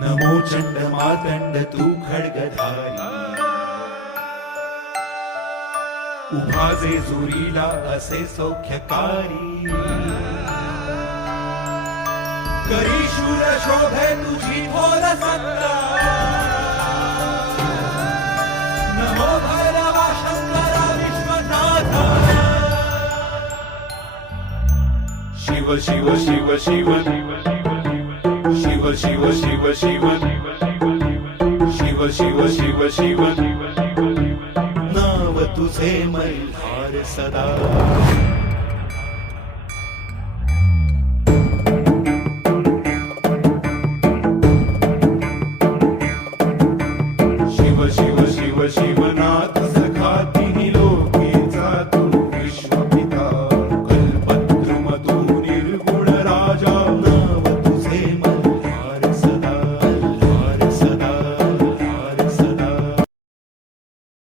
नमो चंड मातंड तू खडगधारी. उभा जे जुरीला असे सौख्यकारी. करी शूर शोभे तुझी थोर सत्ता नमो Bhairahawa Shankara Vishwanath. Shiv Shiv Shiv Shiv Shiv Shiv. was, she was, she was, she was. She was, she was, she was, she was. नाव तुझे मल्हार सदा Shiva, Shiva, Shiva, Shiva.